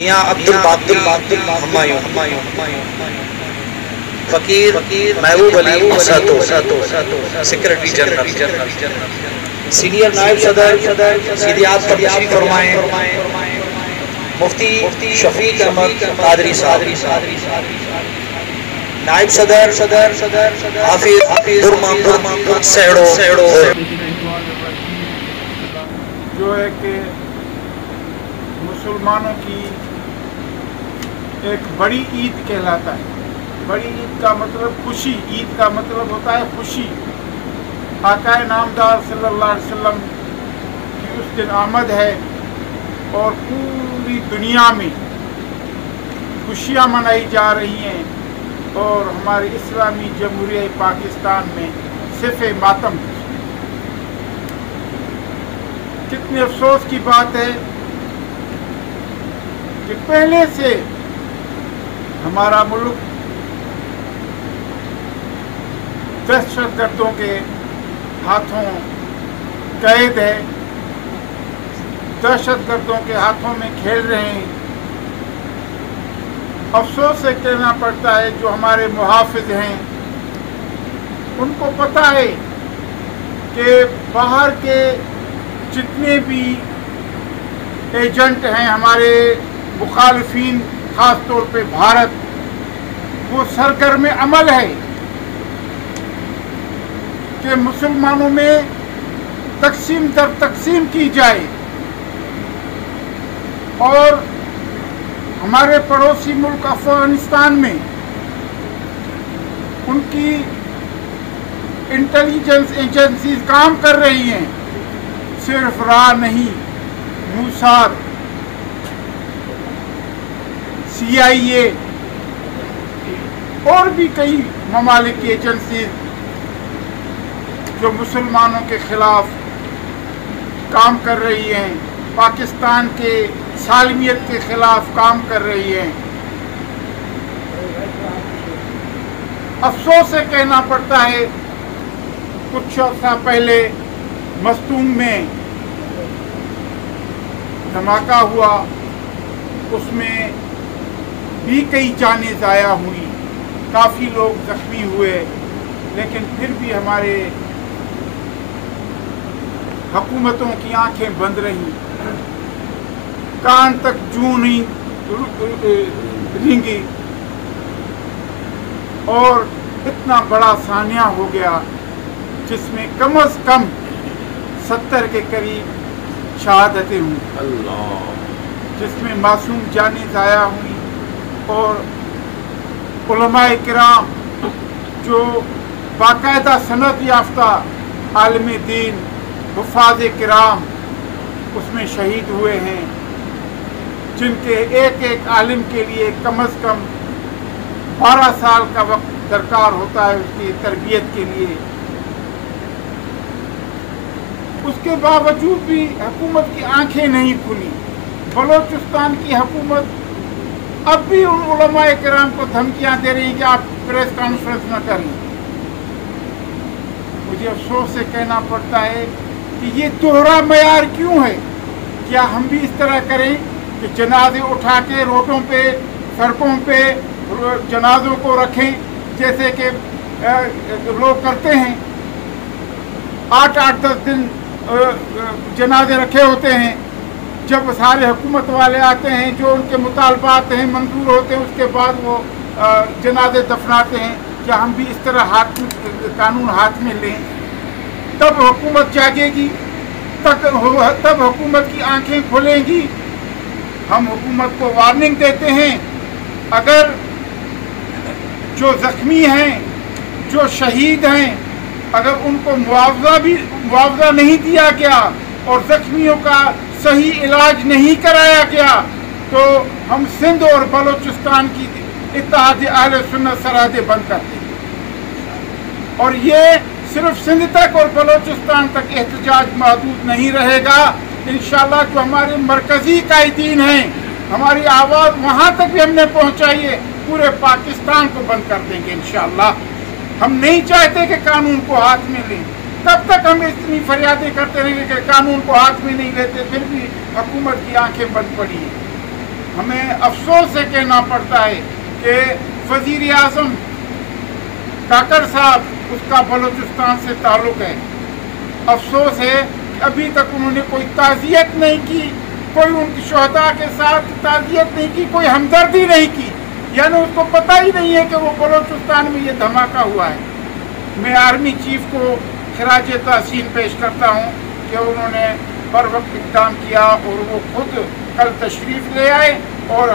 میاں عبدالباقی ہمایوں، فقیر محبوب علی ساتو، سیکرٹری جنرل، سینئر نائب صدر سیدی آپ پر تشریف فرمائیں مفتی شفیق احمد قادری صاحب، نائب صدر حافظ درمان سیڑو، جو ہے کہ مسلمانوں کی ایک بڑی عید کہلاتا ہے۔ بڑی عید کا مطلب خوشی، عید کا مطلب ہوتا ہے خوشی۔ آقا نامدار صلی اللہ علیہ وسلم کی اس دن آمد ہے اور پوری دنیا میں خوشیاں منائی جا رہی ہیں، اور ہمارے اسلامی جمہوریہ پاکستان میں صرف ماتم۔ کتنے افسوس کی بات ہے کہ پہلے سے ہمارا ملک دہشت گردوں کے ہاتھوں قید ہے، دہشت گردوں کے ہاتھوں میں کھیل رہے ہیں۔ افسوس سے کہنا پڑتا ہے جو ہمارے محافظ ہیں ان کو پتہ ہے کہ باہر کے جتنے بھی ایجنٹ ہیں ہمارے مخالفین، خاص طور پہ بھارت، وہ سرگرم عمل ہے کہ مسلمانوں میں تقسیم در تقسیم کی جائے، اور ہمارے پڑوسی ملک افغانستان میں ان کی انٹیلیجنس ایجنسیز کام کر رہی ہیں، صرف را نہیں، موساد، CIA اور بھی کئی ممالک کی ایجنسیز جو مسلمانوں کے خلاف کام کر رہی ہیں، پاکستان کے سالمیت کے خلاف کام کر رہی ہیں۔ افسوس سے کہنا پڑتا ہے کچھ عرصہ پہلے مستونگ میں دھماکہ ہوا، اس میں بھی کئی جانیں ضائع ہوئیں، کافی لوگ زخمی ہوئے، لیکن پھر بھی ہمارے حکومتوں کی آنکھیں بند رہیں، کان تک جوں نہیں رینگی، اور اتنا بڑا سانحہ ہو گیا جس میں کم از کم 70 کے قریب شہادتیں ہوئیں، جس میں معصوم جانیں ضائع ہوئیں، اور علماء کرام جو باقاعدہ سند یافتہ عالم دین، حفاظ کرام اس میں شہید ہوئے ہیں، جن کے ایک ایک عالم کے لیے کم از کم 12 سال کا وقت درکار ہوتا ہے اس کی تربیت کے لیے۔ اس کے باوجود بھی حکومت کی آنکھیں نہیں کھلی۔ بلوچستان کی حکومت اب بھی ان علماء کرام کو دھمکیاں دے رہی ہیں کہ آپ پریس کانفرنس نہ کریں۔ مجھے افسوس سے کہنا پڑتا ہے کہ یہ دوہرا معیار کیوں ہے؟ کیا ہم بھی اس طرح کریں کہ جنازے اٹھا کے روڈوں پہ، سڑکوں پہ جنازوں کو رکھیں جیسے کہ لوگ کرتے ہیں؟ 8-10 دن جنازے رکھے ہوتے ہیں، جب سارے حکومت والے آتے ہیں جو ان کے مطالبات ہیں منظور ہوتے ہیں، اس کے بعد وہ جنازے دفناتے ہیں۔ کیا ہم بھی اس طرح قانون ہاتھ میں لیں؟ تب حکومت جاگے گی، تب حکومت کی آنکھیں کھلیں گی۔ ہم حکومت کو وارننگ دیتے ہیں، اگر جو زخمی ہیں، جو شہید ہیں، اگر ان کو معاوضہ نہیں دیا گیا اور زخمیوں کا صحیح علاج نہیں کرایا گیا تو ہم سندھ اور بلوچستان کی اتحاد اہل سنت سرحدیں بند کر دیں گے، اور یہ صرف سندھ تک اور بلوچستان تک احتجاج محدود نہیں رہے گا۔ انشاءاللہ جو ہمارے مرکزی قائدین ہیں، ہماری آواز وہاں تک بھی ہم نے پہنچائی ہے، پورے پاکستان کو بند کر دیں گے انشاءاللہ۔ ہم نہیں چاہتے کہ قانون کو ہاتھ میں لیں، تب تک ہم اتنی فریادیں کرتے رہیں گے کہ قانون کو ہاتھ میں نہیں لیتے، پھر بھی حکومت کی آنکھیں بند پڑی ہیں۔ ہمیں افسوس سے کہنا پڑتا ہے کہ وزیر اعظم کاکڑ صاحب اس کا بلوچستان سے تعلق ہے. افسوس ہے کہ ابھی تک انہوں نے کوئی تعزیت نہیں کی، کوئی ان کی شہداء کے ساتھ تعزیت نہیں کی، کوئی ہمدردی نہیں کی. یعنی اس کو پتہ ہی نہیں ہے کہ وہ بلوچستان میں یہ دھماکہ ہوا ہے. میں آرمی چیف کو خراج تحسین پیش کرتا ہوں کہ انہوں نے بر وقت اقدام کیا اور وہ خود کل تشریف لے آئے اور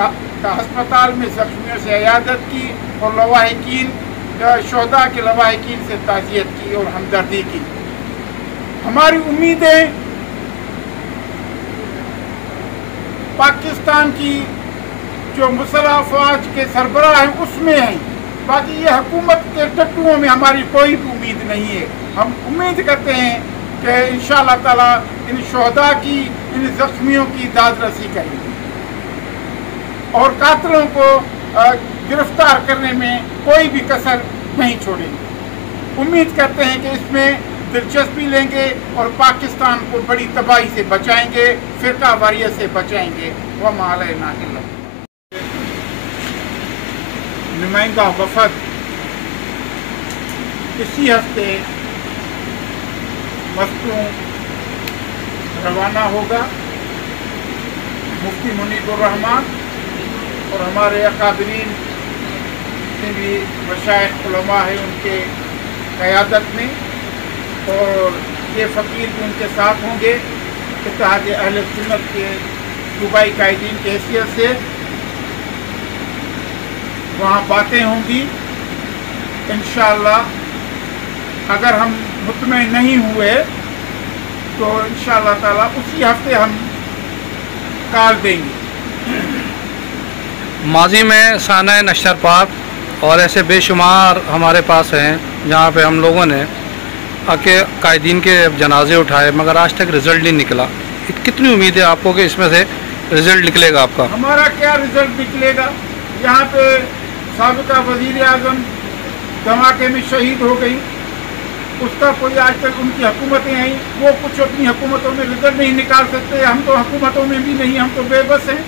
ہسپتال میں زخمیوں سے عیادت کی اور لواحقین شہداء کے لواحقین سے تعزیت کی اور ہمدردی کی. ہماری امیدیں پاکستان کی جو مسلح افواج کے سربراہ ہیں اس میں ہیں. باقی یہ حکومت کے ٹٹوؤں میں ہماری کوئی امید نہیں ہے. ہم امید کرتے ہیں کہ انشاءاللہ تعالیٰ ان شہداء کی، ان زخمیوں کی داد رسی کریں گے اور قاتلوں کو گرفتار کرنے میں کوئی بھی کسر نہیں چھوڑیں گے. امید کرتے ہیں کہ اس میں دلچسپی لیں گے اور پاکستان کو بڑی تباہی سے بچائیں گے، فرقہ واریت سے بچائیں گے. وما علینا الا البلاغ. نمائندہ وفد اسی ہفتے مستوں روانہ ہوگا. مفتی منیب الرحمان اور ہمارے اکابرین جتنے بھی مشائخ علماء ہیں ان کے قیادت میں، اور یہ فقیر بھی ان کے ساتھ ہوں گے. اتحاد اہل سنت کے صوبائی قائدین کی حیثیت سے وہاں باتیں ہوں گی. انشاءاللہ اگر ہم مطمئن نہیں ہوئے تو انشاءاللہ تعالیٰ اسی ہفتے ہم کال دیں گے. ماضی میں سانحہ نشتر پاک اور ایسے بے شمار ہمارے پاس ہیں جہاں پہ ہم لوگوں نے آ کے قائدین کے جنازے اٹھائے، مگر آج تک رزلٹ نہیں نکلا. کتنی امید ہے آپ کو کہ اس میں سے رزلٹ نکلے گا آپ کا؟ ہمارا کیا رزلٹ نکلے گا؟ یہاں پہ سابقہ وزیر اعظم دھماکے میں شہید ہو گئی، اس کا کوئی آج تک ان کی حکومتیں ہیں، وہ کچھ اپنی حکومتوں میں رزلٹ نہیں نکال سکتے. ہم تو حکومتوں میں بھی نہیں، ہم تو بے بس ہیں.